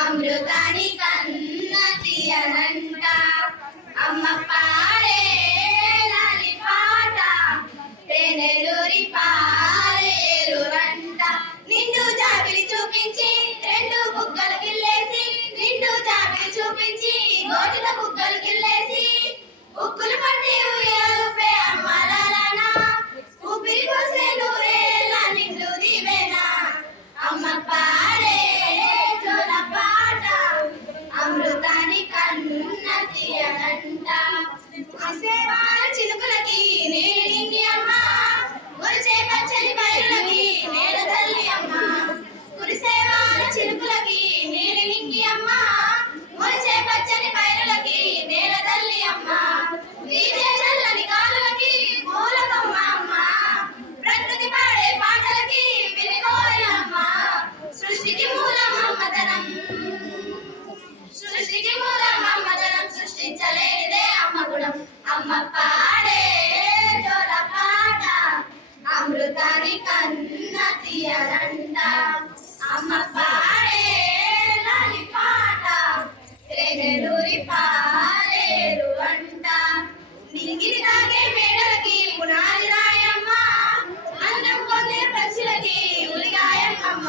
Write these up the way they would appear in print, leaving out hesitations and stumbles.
అమృతాని కన్న తీయనంట అమ్మ పాడే లాలి పాట తేనెలూరి పాలేరురంట నిండు జాబిలి చూపించి రెండు బుగ్గలు గిల్లేసి నిండు జాబిలి చూపించి గోటిల బుగ్గలు గిల్లేసి ఉక్కులు పట్టి ఉయ్యాలుపే అమ్మలాలనా ఊపిరి పోసే నూరేళ్ళ నిండు దీవెనా అమ్మ పాడే జోల పాట అమృతాని కన్న తీయనంట అసేవాల చిలుకలకి నీలి నింగి అమ్మ ఒరిచే పచ్చని పైరులకి నేల తల్లి అమ్మ కురిసేవాల చిలుకలకి నీలి నింగి అమ్మ ఒరిచే పచ్చని పైరులకి నేల తల్లి అమ్మ వీచే చల్లని కాలులకి మూలకమ్మ అమ్మ ప్రకృతి పాడే పాటలకి వినిగోయమ్మ సృష్టికి మూలం అమ్మతనం సృష్టికి మూలం అమ్మతనం సృష్టించలేనిదే అమ్మ గుణం అమ్మ పాడే జోల పాట అమృతాని కన్న తీయనంట అమ్మ పాడే లాలి పాట తేనెలూరి పాలేరు అంట నింగిని తాగే మేడలకి పునాది రాయమ్మ అన్నం పొందే పక్షులకి ఉలిగాయమ్మ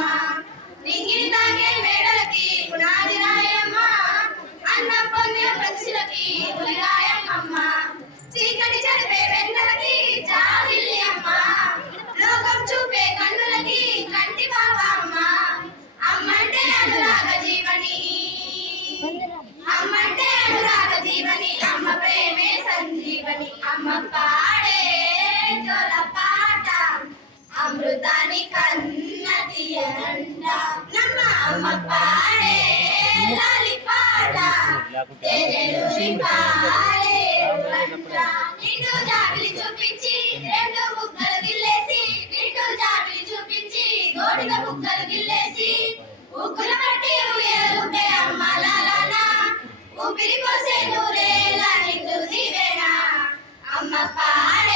నింగిని తాగే మేడలకి పునాది రాయమ్మ అన్నం పొందే పక్షులకి ఉలిగాయమ్మ చీకటి చదివే వెన్నెలకి జాబిల్లి అమ్మ లోకం చూపే కన్నులకి కంటి బాబా అమ్మ అమ్మంటే అనురాగ జీవని అమ్మంటే అనురాగ జీవని అమ్మ ప్రేమే సంజీవని అమ్మ పాడే జోల పాట అమృతాని కన్న తీయనంట నమ్మ అమ్మ పాడే లాలి పాట తేనెలూరి పాలేరురంట నిండు జాబిలి చూపించి రెండు బుగ్గలు గిల్లేసి నిండు జాబిలి చూపించి గోడిన బుగ్గలు గిల్లేసి ఉక్కులు పట్టి ఉయ్యాలుపే అమ్మ లాలనా ఊపిరి పోసే నూరేళ్ళ నిండు దీవెనా అమ్మ పాడే